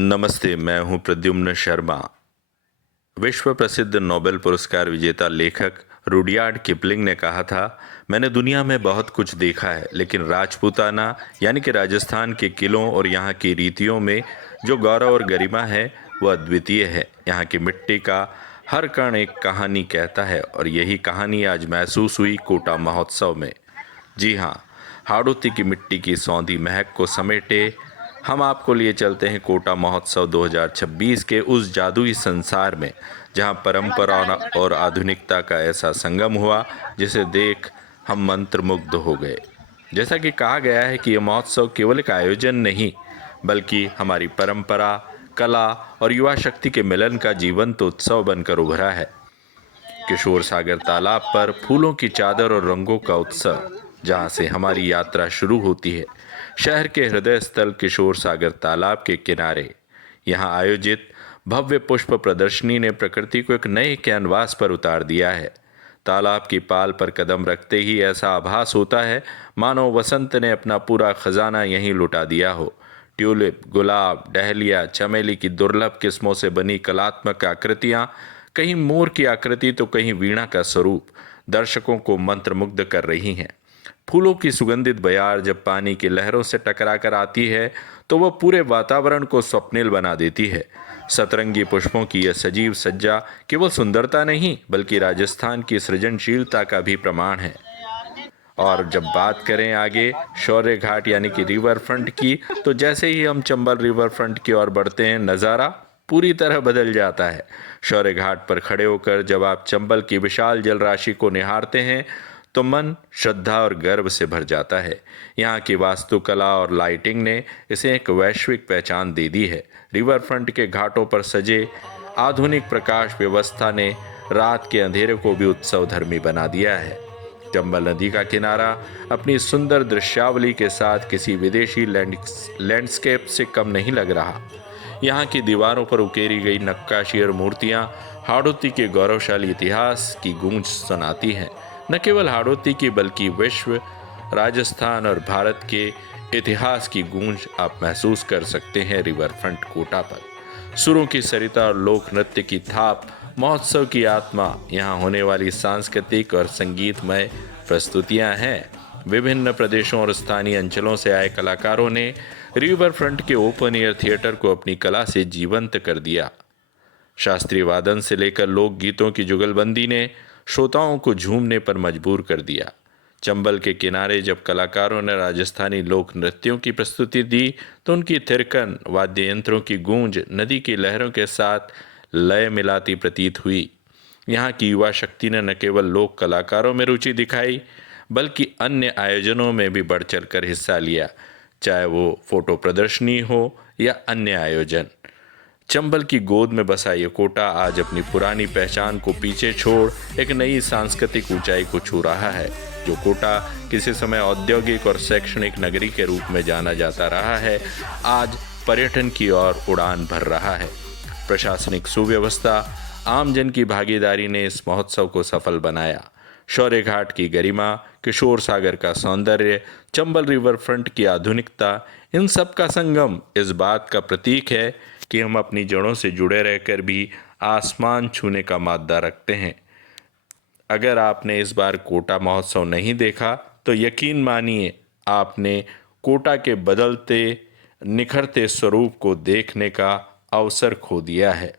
नमस्ते, मैं हूं प्रद्युम्न शर्मा। विश्व प्रसिद्ध नोबेल पुरस्कार विजेता लेखक रुडयार्ड किपलिंग ने कहा था, मैंने दुनिया में बहुत कुछ देखा है, लेकिन राजपूताना यानी कि राजस्थान के किलों और यहाँ की रीतियों में जो गौरव और गरिमा है वह अद्वितीय है। यहाँ की मिट्टी का हर कण एक कहानी कहता है और यही कहानी आज महसूस हुई कोटा महोत्सव में। जी हाँ, हाड़ौती की मिट्टी की सौंधी महक को समेटे हम आपको लिए चलते हैं कोटा महोत्सव 2026 के उस जादुई संसार में, जहां परंपरा और आधुनिकता का ऐसा संगम हुआ जिसे देख हम मंत्रमुग्ध हो गए। जैसा कि कहा गया है कि यह महोत्सव केवल एक आयोजन नहीं, बल्कि हमारी परंपरा, कला और युवा शक्ति के मिलन का जीवंत उत्सव बनकर उभरा है। किशोर सागर तालाब पर फूलों की चादर और रंगों का उत्सव, जहां से हमारी यात्रा शुरू होती है। शहर के हृदय स्थल किशोर सागर तालाब के किनारे यहां आयोजित भव्य पुष्प प्रदर्शनी ने प्रकृति को एक नए कैनवास पर उतार दिया है। तालाब की पाल पर कदम रखते ही ऐसा आभास होता है मानो वसंत ने अपना पूरा खजाना यहीं लुटा दिया हो। ट्यूलिप, गुलाब, डहलिया, चमेली की दुर्लभ किस्मों से बनी कलात्मक आकृतियां, कहीं मोर की आकृति तो कहीं वीणा का स्वरूप, दर्शकों को मंत्रमुग्ध कर रही हैं। फूलों की सुगंधित बयार जब पानी की लहरों से टकरा कर आती है तो वह पूरे वातावरण को स्वप्निल बना देती है। सतरंगी पुष्पों की यह सजीव सज्जा केवल सुंदरता नहीं, बल्कि राजस्थान की सृजनशीलता का भी प्रमाण है। और जब बात करें आगे शौर्य घाट यानी कि रिवर फ्रंट की, तो जैसे ही हम चंबल रिवर फ्रंट की ओर बढ़ते हैं, नज़ारा पूरी तरह बदल जाता है। शौर्य घाट पर खड़े होकर जब आप चंबल की विशाल जलराशि को निहारते हैं तो मन श्रद्धा और गर्व से भर जाता है। यहाँ की वास्तुकला और लाइटिंग ने इसे एक वैश्विक पहचान दे दी है। रिवर फ्रंट के घाटों पर सजे आधुनिक प्रकाश व्यवस्था ने रात के अंधेरे को भी उत्सवधर्मी बना दिया है। चंबल नदी का किनारा अपनी सुंदर दृश्यावली के साथ किसी विदेशी लैंडस्केप से कम नहीं लग रहा। यहाँ की दीवारों पर उकेरी गई नक्काशी और मूर्तियाँ हाड़ौती के गौरवशाली इतिहास की गूंज सुनाती हैं। न केवल हाड़ौती की, बल्कि विश्व, राजस्थान और भारत के इतिहास की गूंज आप महसूस कर सकते हैं रिवर फ्रंट कोटा पर। सुरों की सरिता और लोक नृत्य की थाप, महोत्सव की आत्मा, यहाँ होने वाली सांस्कृतिक और संगीतमय प्रस्तुतियाँ हैं। विभिन्न प्रदेशों और स्थानीय अंचलों से आए कलाकारों ने रिवर फ्रंट के ओपन एयर थिएटर को अपनी कला से जीवंत कर दिया। शास्त्रीय वादन से लेकर लोकगीतों की जुगलबंदी ने श्रोताओं को झूमने पर मजबूर कर दिया। चंबल के किनारे जब कलाकारों ने राजस्थानी लोक नृत्यों की प्रस्तुति दी तो उनकी थिरकन, वाद्य यंत्रों की गूंज नदी की लहरों के साथ लय मिलाती प्रतीत हुई। यहाँ की युवा शक्ति ने न केवल लोक कलाकारों में रुचि दिखाई, बल्कि अन्य आयोजनों में भी बढ़ चढ़कर हिस्सा लिया, चाहे वो फोटो प्रदर्शनी हो या अन्य आयोजन। चंबल की गोद में बसा ये कोटा आज अपनी पुरानी पहचान को पीछे छोड़ एक नई सांस्कृतिक ऊंचाई को छू रहा है। जो कोटा किसी समय औद्योगिक और शैक्षणिक नगरी के रूप में जाना जाता रहा है, आज पर्यटन की ओर उड़ान भर रहा है। प्रशासनिक सुव्यवस्था, आमजन की भागीदारी ने इस महोत्सव को सफल बनाया। शौर्य घाट की गरिमा, किशोर सागर का सौंदर्य, चंबल रिवर फ्रंट की आधुनिकता, इन सब का संगम इस बात का प्रतीक है कि हम अपनी जड़ों से जुड़े रहकर भी आसमान छूने का माद्दा रखते हैं। अगर आपने इस बार कोटा महोत्सव नहीं देखा तो यकीन मानिए आपने कोटा के बदलते निखरते स्वरूप को देखने का अवसर खो दिया है।